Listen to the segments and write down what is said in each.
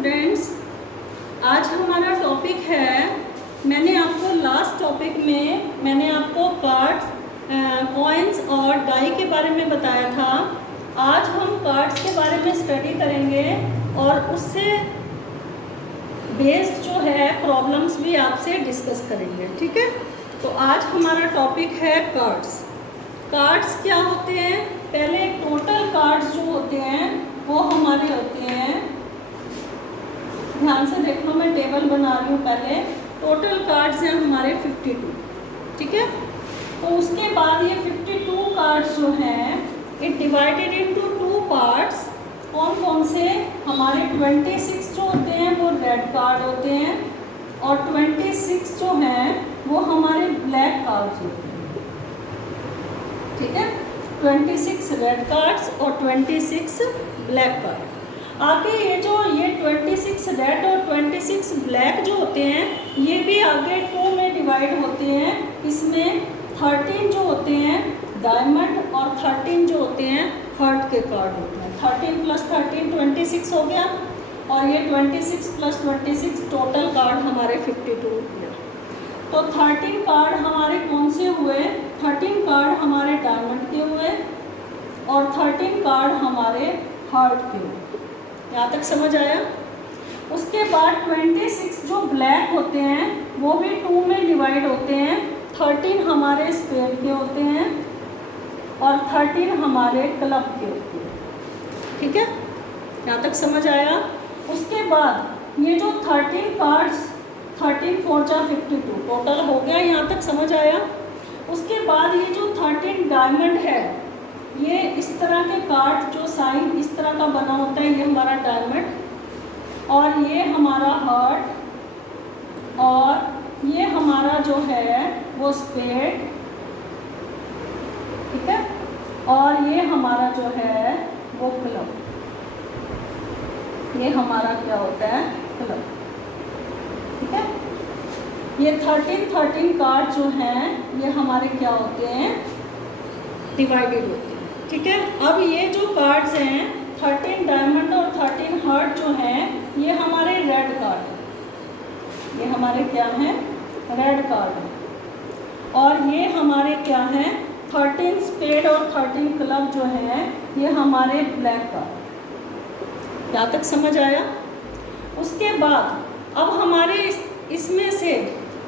Students, आज हमारा topic है, मैंने आपको लास्ट टॉपिक में मैंने आपको कार्ड्स, कॉइन्स और डाई के बारे में बताया था। आज हम कार्ड्स के बारे में स्टडी करेंगे और उससे बेस्ड जो है प्रॉब्लम्स भी आपसे डिस्कस करेंगे, ठीक है। तो आज हमारा टॉपिक है कार्ड्स। कार्ड्स क्या होते हैं? पहले टोटल कार्ड्स जो होते हैं वो हमारे होते हैं, ध्यान से देखो, मैं टेबल बना रही हूँ। पहले टोटल कार्ड्स हैं हमारे 52, ठीक है। तो उसके बाद ये 52 कार्ड्स जो हैं इट डिवाइडेड इनटू 2 पार्ट्स। कौन कौन से? हमारे 26 जो होते हैं वो रेड कार्ड होते हैं और 26 जो हैं वो हमारे ब्लैक कार्ड्स होते हैं, ठीक है। 26 रेड कार्ड्स और 26 ब्लैक कार्ड। आगे ये 26 रेड और 26 ब्लैक जो होते हैं ये भी आगे 2 में डिवाइड होते हैं। इसमें 13 जो होते हैं डायमंड और 13 जो होते हैं हार्ट के कार्ड होते हैं। 13 + 13 26 हो गया और ये 26 + 26 टोटल कार्ड हमारे 52 हो गया। तो 13 कार्ड हमारे कौन से हुए? 13 कार्ड हमारे डायमंड के हुए और 13 कार्ड हमारे हार्ट के हुए। यहाँ तक समझ आया? उसके बाद 26 जो ब्लैक होते हैं वो भी 2 में डिवाइड होते हैं। 13 हमारे स्पेयर के होते हैं और 13 हमारे क्लब के होते हैं, ठीक है। यहाँ तक समझ आया? उसके बाद ये जो 13 कार्ड्स 13 × 4 = 52 टोटल हो गया। यहाँ तक समझ आया? उसके बाद ये जो 13 डायमंड है, ये इस तरह के कार्ड जो साइन इस तरह का बना होता है, ये हमारा डायमंड और ये हमारा हार्ट और ये हमारा जो है वो स्पेड, ठीक है। और ये हमारा जो है वो क्लब, ये हमारा क्या होता है? क्लब, ठीक है। ये 13 कार्ड जो हैं ये हमारे क्या होते हैं? डिवाइडेड होते हैं, ठीक है। अब ये जो कार्ड्स हैं 13 डायमंड और 13 हार्ट जो हैं ये हमारे रेड कार्ड हैं। ये हमारे क्या हैं? रेड कार्ड हैं। और ये हमारे क्या हैं? 13 स्पेड और 13 क्लब जो हैं ये हमारे ब्लैक कार्ड। यहाँ तक समझ आया? उसके बाद अब हमारे इसमें से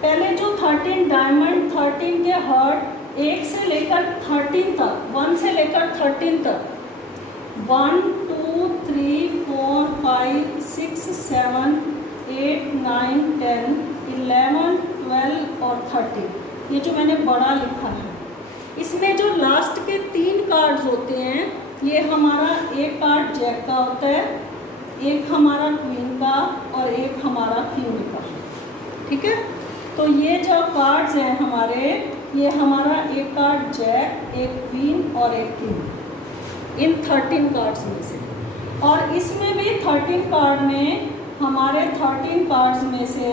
पहले जो 13 डायमंड 13 के हार्ट 1 से लेकर 13 तक, 1 से लेकर 13 तक, 1 2 3 4 5 6 7 8 9 10 11 12 और 13, ये जो मैंने बड़ा लिखा है, इसमें जो लास्ट के 3 कार्ड्स होते हैं ये हमारा एक कार्ड जैक का होता है, एक हमारा क्वीन का और एक हमारा किंग का, ठीक है। तो ये जो कार्ड्स हैं हमारे, ये हमारा एक कार्ड जैक, एक क्वीन और एक किंग, इन 13 कार्ड्स में से। और इसमें भी 13 कार्ड में हमारे 13 कार्ड्स में से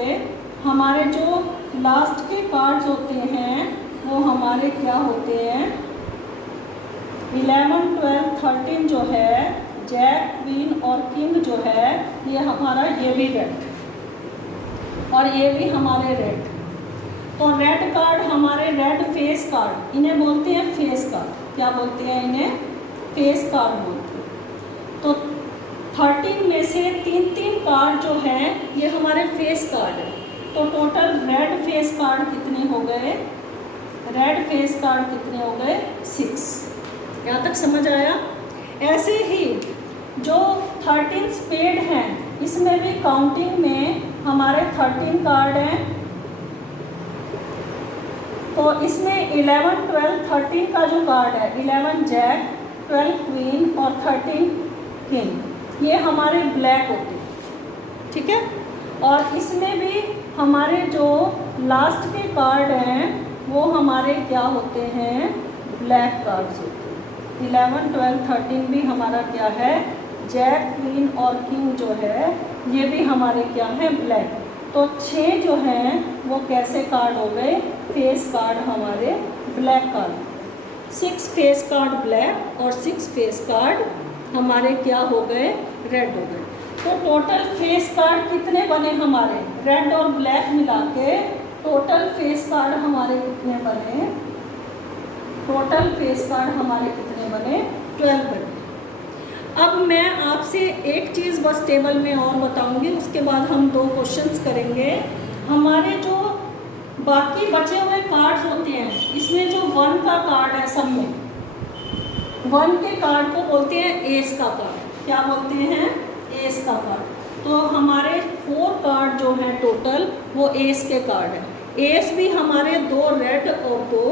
हमारे जो लास्ट के कार्ड्स होते हैं वो हमारे क्या होते हैं? 11 12 13 जो है जैक, क्वीन और किंग जो है ये हमारा, ये भी रेड और ये भी हमारे रेड। तो रेड कार्ड हमारे रेड फेस कार्ड, इन्हें बोलते हैं फेस कार्ड। क्या बोलते हैं इन्हें? फेस कार्ड बोलते हैं। तो 13 में से 3 कार्ड जो हैं ये हमारे फेस कार्ड है। तो टोटल रेड फेस कार्ड कितने हो गए? रेड फेस कार्ड कितने हो गए? 6। यहाँ तक समझ आया? ऐसे ही जो 13 स्पेड हैं इसमें भी काउंटिंग में हमारे 13 कार्ड हैं। तो इसमें 11 12 13 का जो कार्ड है, 11 जैक, 12 क्वीन और 13 किंग, ये हमारे ब्लैक होते हैं, ठीक है। और इसमें भी हमारे जो लास्ट के कार्ड हैं वो हमारे क्या होते हैं? ब्लैक कार्ड्स होते हैं। 11 12 13 भी हमारा क्या है? जैक, क्वीन और किंग जो है ये भी हमारे क्या है? ब्लैक। तो 6 जो हैं वो कैसे कार्ड हो गए? फेस कार्ड हमारे black card. 6 face card black और 6 फेस कार्ड हमारे क्या हो गए? रेड हो गए। तो टोटल फेस कार्ड कितने बने हमारे, रेड और ब्लैक मिला के टोटल फेस कार्ड हमारे कितने बने, टोटल फेस कार्ड हमारे कितने बने, 12 बने। अब मैं आपसे एक चीज़ बस टेबल में और बताऊंगी, उसके बाद हम 2 क्वेश्चंस करेंगे। हमारे जो बाकी बचे हुए कार्ड्स होते हैं, इसमें जो 1 का कार्ड है, सब में 1 के कार्ड को बोलते हैं एस का कार्ड। क्या बोलते हैं, एस का कार्ड। तो हमारे 4 कार्ड जो हैं टोटल वो एस के कार्ड हैं। एस भी हमारे 2 रेड और 2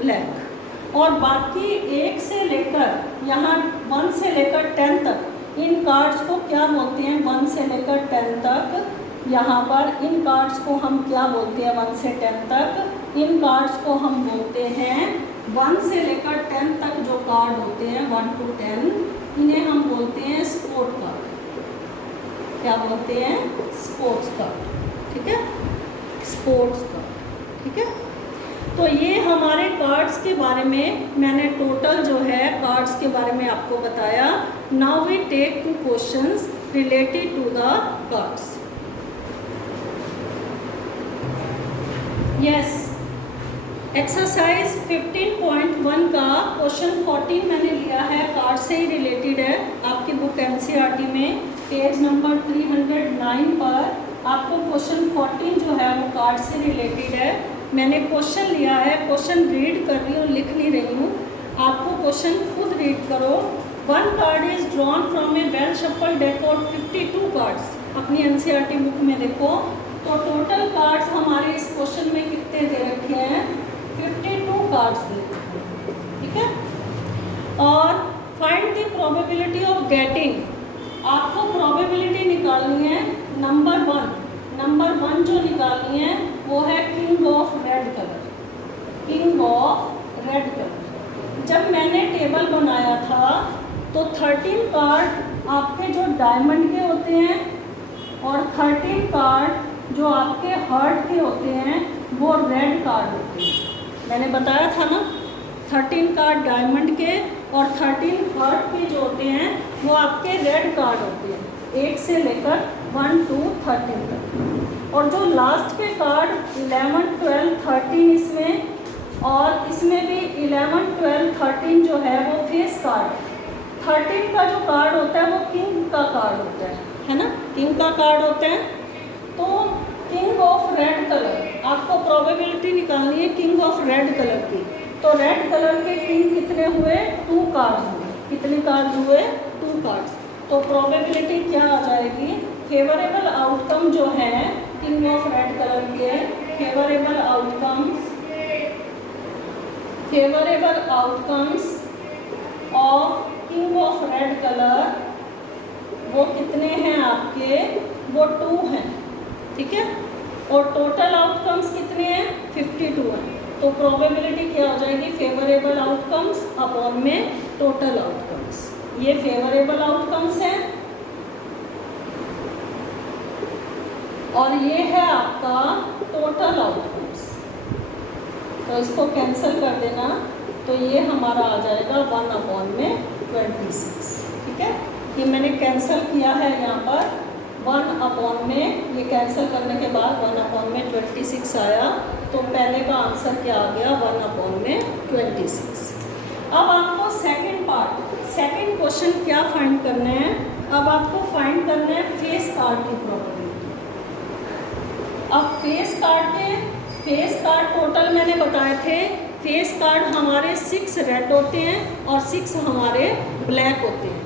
ब्लैक, और बाकी 1 से लेकर यहाँ 1 से लेकर 10 तक इन कार्ड्स को क्या बोलते हैं, 1 से लेकर 10 तक यहाँ पर इन कार्ड्स को हम क्या बोलते हैं, 1 से 10 तक इन कार्ड्स को हम बोलते हैं, 1 से लेकर 10 तक जो कार्ड होते हैं 1 to 10, इन्हें हम बोलते हैं स्पोर्ट कार्ड। क्या बोलते हैं, स्पोर्ट्स कार्ड। ठीक है, स्पोर्ट्स कार्ड। ठीक है, तो ये हमारे कार्ड्स के बारे में मैंने टोटल जो है कार्ड्स के बारे में आपको बताया। Now we take 2 questions related to the cards. Yes, exercise 15.1 का क्वेश्चन 14 मैंने लिया है, कार्ड से ही रिलेटेड है। आपकी बुक एनसीईआरटी में पेज नंबर 309 पर आपको क्वेश्चन 14 जो है वो कार्ड से रिलेटेड है। मैंने क्वेश्चन लिया है, क्वेश्चन रीड कर रही हूँ, लिख नहीं रही हूँ, आपको क्वेश्चन खुद रीड करो। 1 card is drawn from A well shuffle deck of 52 cards. अपनी एनसीईआरटी बुक में देखो तो टोटल कार्ड्स हमारे इस क्वेश्चन में कितने दे रखे हैं, 52 कार्ड्स दे रखे हैं। ठीक है, और find the probability of getting, आपको प्रोबेबिलिटी निकालनी है नंबर 1। नंबर 1 जो निकालनी है वो है king of red colour, king of red colour. जब मैंने टेबल बनाया था तो 13 कार्ड आपके जो डायमंड के होते हैं और 13 कार्ड जो आपके हार्ट के होते हैं वो रेड कार्ड होते हैं। मैंने बताया था ना, 13 कार्ड डायमंड के और 13 हार्ट के जो होते हैं वो आपके रेड कार्ड होते हैं, 1 से लेकर 1 to 13 तक। और जो लास्ट के कार्ड 11, 12, 13 इसमें, और इसमें भी 11, 12, 13 जो है वो फेस कार्ड। 13 का जो कार्ड होता है वो किंग का कार्ड होता है ना, किंग का कार्ड होता है। तो किंग ऑफ रेड कलर, आपको प्रोबेबिलिटी निकालनी है किंग ऑफ रेड कलर की। तो रेड कलर के किंग कितने हुए, 2 कार्ड्स हुए। कितने कार्ड्स हुए, 2 कार्ड्स। तो प्रोबेबिलिटी क्या आ जाएगी, फेवरेबल आउटकम जो है किंग ऑफ रेड कलर के, favourable outcomes of king of red colour वो कितने हैं आपके, वो 2 हैं। ठीक है, और टोटल आउटकम्स कितने हैं, 52 हैं। तो प्रोबेबिलिटी क्या हो जाएगी, फेवरेबल आउटकम्स अपॉन में टोटल आउटकम्स। ये फेवरेबल आउटकम्स हैं और ये है आपका टोटल आउटकम्स। तो इसको कैंसिल कर देना, तो ये हमारा आ जाएगा 1 अपॉन में 26। ठीक है, ये मैंने कैंसिल किया है यहाँ पर 1 अपॉन में, ये कैंसिल करने के बाद 1 अपॉन में 26 आया। तो पहले का आंसर क्या आ गया, 1 अपॉन में 26। अब आपको सेकंड क्वेश्चन क्या फाइंड करना है, अब आपको फाइंड करना है फेस कार्ड की प्रोबेबिलिटी। अब फेस कार्ड टोटल मैंने बताए थे, फेस कार्ड हमारे 6 रेड होते हैं और 6 हमारे ब्लैक होते हैं।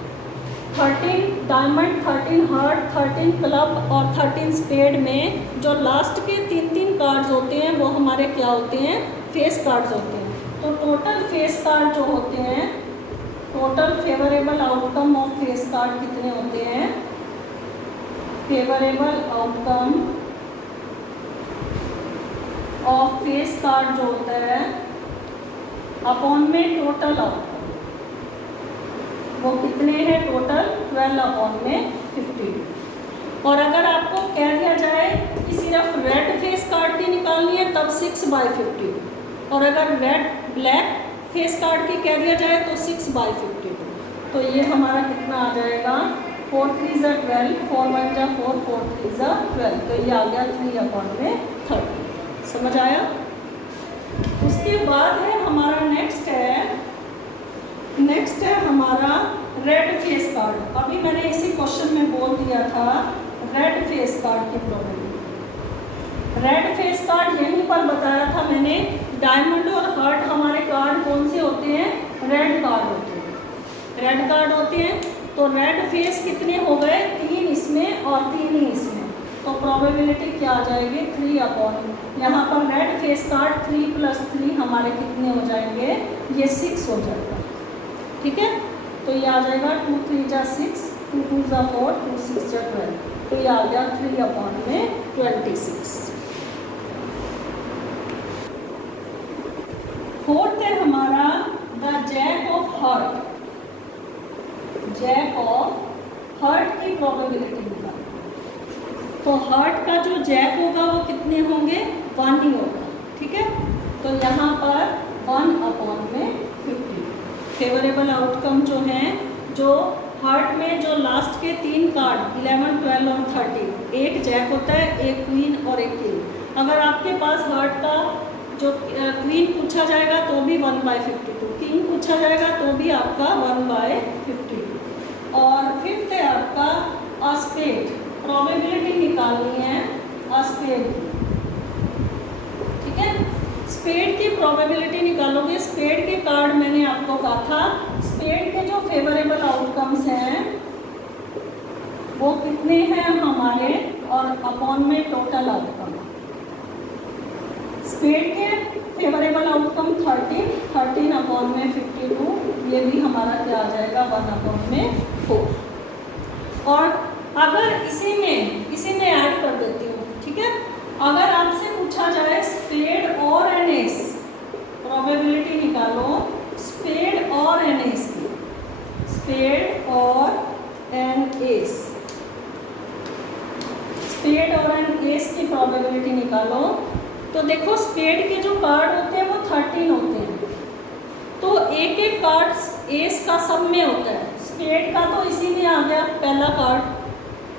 13 डायमंड, 13 हार्ट, 13 क्लब और 13 स्पेड में जो लास्ट के 3 कार्ड्स होते हैं वो हमारे क्या होते हैं, फेस कार्ड्स होते हैं। तो टोटल फेस कार्ड जो होते हैं, total favourable outcome of face card कितने होते हैं, favourable outcome of face card जो होता है अपॉन में टोटल आउटकम, वो कितने हैं, टोटल 12 अपॉन में 52। और अगर आपको कह दिया जाए कि सिर्फ रेड फेस कार्ड की निकालनी है तब 6/52, और अगर ब्लैक फेस कार्ड की कह दिया जाए तो 6/52। तो ये हमारा कितना आ जाएगा, 4 3 ज़ा 12, 4 1 ज़ा 4, 4 3 ज़ा 12, तो ये आ गया 3/30। समझ आया? उसके बाद है हमारा नेक्स्ट है हमारा रेड फेस कार्ड। अभी मैंने इसी क्वेश्चन में बोल दिया था रेड फेस कार्ड की प्रॉब्लम। रेड फेस कार्ड यहीं पर बताया था मैंने, डायमंड और हार्ट हमारे कार्ड कौन से होते हैं? रेड कार्ड होते हैं, रेड कार्ड होते हैं। तो रेड फेस कितने हो गए? 3 इसमें और 3 ही इसमें, तो प्रोबेबिलिटी क्या आ जाएगी? 3/, यहाँ पर रेड फेस कार्ड 3 + 3 हमारे कितने हो जाएंगे? ये 6 हो जाएगा। ठीक है, तो ये आ जाएगा 2 3 ज़ा 6, 2 2 ज़ा 4, 2 6 ज़ा 12, तो ये आ गया 3/26। फोर्थ है हमारा the jack of heart. Jack of heart की प्रोबेबिलिटी निकालो। तो हार्ट का जो जैक होगा वो कितने होंगे? 1 ही होगा। ठीक है, तो यहाँ पर 1/50। फेवरेबल आउटकम जो हैं, जो हार्ट में जो लास्ट के 3 कार्ड 11 12 और 13, एक जैक होता है, एक क्वीन और एक किंग। अगर आपके पास हार्ट का जो क्वीन पूछा जाएगा तो भी 1/52, किंग पूछा जाएगा तो भी आपका 1/52। और फिफ्थ है आपका स्पेड। प्रोबेबिलिटी निकालनी है स्पेड। ठीक है, स्पेड की प्रोबेबिलिटी निकालोगे। स्पेड के कार्ड मैंने आपको कहा था, स्पेड के जो फेवरेबल आउटकम्स हैं वो कितने हैं हमारे, और अपॉन में टोटल आउटकम। स्पेड के फेवरेबल आउटकम 13/52, ये भी हमारा क्या आ जाएगा? 1/4। और अगर इसी में ऐड कर देती हूँ। ठीक है, अगर आपसे पूछा जाए स्पेड और एनएस, प्रोबेबिलिटी निकालो स्पेड और एनएस की। स्पेड और एनएस, स्पेड और एनएस की प्रोबेबिलिटी निकालो। तो देखो स्पेड के जो कार्ड होते हैं वो 13 होते हैं, तो एक एक कार्ड एस का सब में होता है। स्पेड का तो इसी में आ गया पहला कार्ड,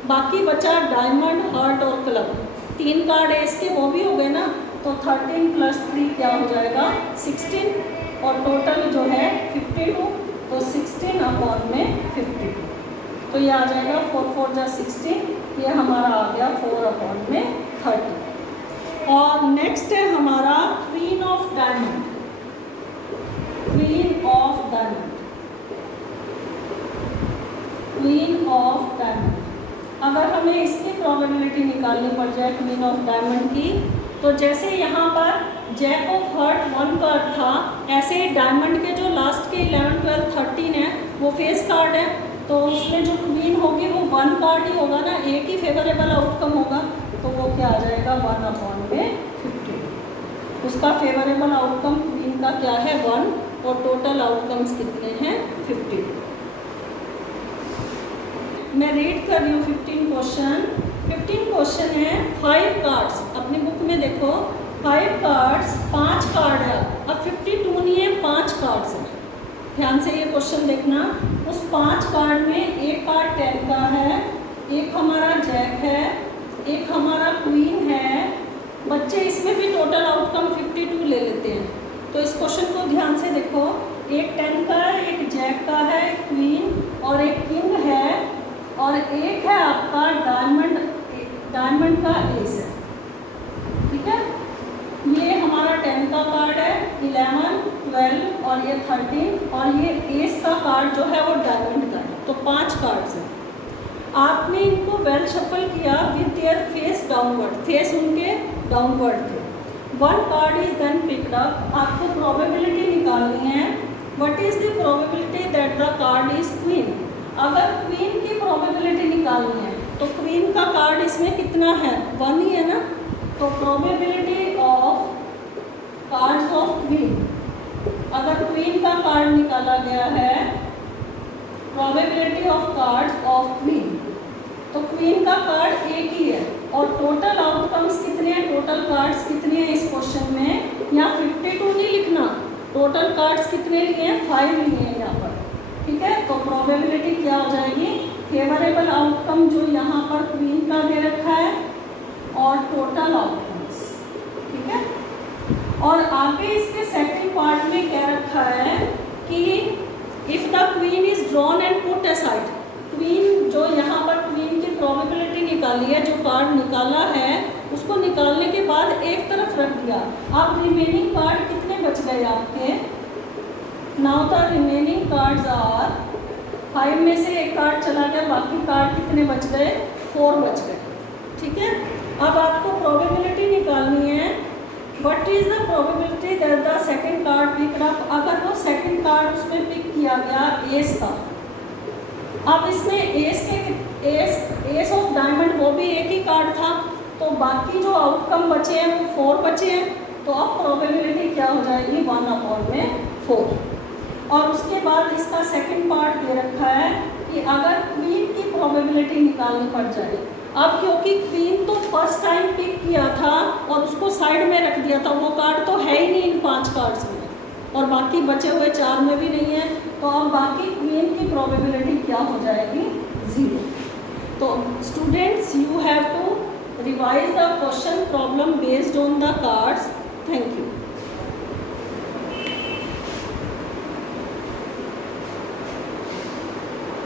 बाकी बचा डायमंड, हार्ट और क्लब। 3 कार्ड एस के वो भी हो गए ना, तो 13 + 3 क्या हो जाएगा? 16, और टोटल जो है 52, तो 16/52, तो ये आ जाएगा 4 4 ज़ा 16, ये हमारा आ गया 4/30। और नेक्स्ट है हमारा queen of diamond. Queen of diamond, queen of diamond. अगर हमें इसकी प्रोबेबिलिटी निकालनी पड़ जाए क्वीन ऑफ डायमंड की, तो जैसे यहाँ पर जैक ऑफ हार्ट 1 कार्ड था, ऐसे ही डायमंड के जो लास्ट के 11 12 13 है वो फेस कार्ड है, तो उसमें जो क्वीन होगी वो 1 कार्ड ही होगा ना, एक ही फेवरेबल आउटकम होगा, तो वो क्या आ जाएगा? 1/50। उसका फेवरेबल आउटकम क्वीन का क्या है? 1, और टोटल आउटकम्स कितने हैं? 52। मैं रीड कर रही हूँ 15 क्वेश्चन। 15 क्वेश्चन है 5 कार्ड्स। अपनी बुक में देखो 5 कार्ड्स, 5 कार्ड है। अब 52 नहीं है, 5 कार्ड्स है। ध्यान से ये क्वेश्चन देखना। उस 5 कार्ड में एक कार्ड 10 का है, एक हमारा जैक है, एक हमारा क्वीन है। बच्चे इसमें भी टोटल आउटकम 52 ले लेते हैं, तो इस क्वेश्चन को ध्यान से देखो। एक 10 का है, एक जैक का है, क्वीन और एक किंग है, और एक है आपका डायमंड का एस है। ठीक है, ये हमारा 10 का कार्ड है, 11 12 और ये 13, और ये एस का कार्ड जो है वो डायमंड का है। तो 5 कार्ड्स हैं। आपने इनको वेल शफल किया with their face downward, face उनके डाउनवर्ड थे। 1 card is then picked up. आपको प्रोबेबिलिटी निकालनी है, what is the probability that the card is queen. अगर क्वीन की प्रोबेबिलिटी निकालनी है तो क्वीन का कार्ड इसमें कितना है? 1 ही है ना, तो probability of cards of queen, अगर क्वीन का कार्ड निकाला गया है, probability of cards of queen, तो क्वीन का कार्ड एक ही है। और टोटल आउटकम्स कितने हैं, टोटल कार्ड्स कितने हैं इस क्वेश्चन में? यहाँ 52 नहीं लिखना, टोटल कार्ड्स कितने लिए हैं? 5 लिए हैं यहाँ पर। ठीक है, तो प्रोबेबिलिटी क्या हो जाएगी? फेवरेबल आउटकम जो यहाँ पर क्वीन का दे रखा है और टोटल आउटकम्स, ठीक है। और आगे इसके सेकंड पार्ट में क्या रखा है कि if the queen is drawn and put aside, queen जो यहाँ पर क्वीन की प्रोबेबिलिटी निकाली है, जो कार्ड निकाला है उसको निकालने के बाद एक तरफ रख दिया। अब रिमेनिंग कार्ड कितने बच गए आपके? Now the remaining cards are 5 में से एक कार्ड चला गया, बाकी कार्ड कितने बच गए? 4 बच गए, ठीक है। अब आपको प्रोबेबिलिटी निकालनी है, what is the probability that the second card picked up. अगर वो सेकंड कार्ड उसमें पिक किया गया एस का, अब इसमें एस ऑफ डायमंड वो भी एक ही कार्ड था, तो बाकी जो आउटकम बचे हैं वो 4 बचे हैं, तो अब प्रोबेबिलिटी क्या हो जाएगी? 1/4। और उसके बाद इसका सेकंड पार्ट दे रखा है कि अगर क्वीन की प्रोबेबिलिटी निकालनी पड़ जाए। अब क्योंकि क्वीन तो फर्स्ट टाइम पिक किया था और उसको साइड में रख दिया था, वो कार्ड तो है ही नहीं इन 5 कार्ड्स में, और बाकी बचे हुए 4 में भी नहीं है, तो अब बाकी क्वीन की प्रोबेबिलिटी क्या हो जाएगी? 0। तो students, you have to revise the question problem based on the cards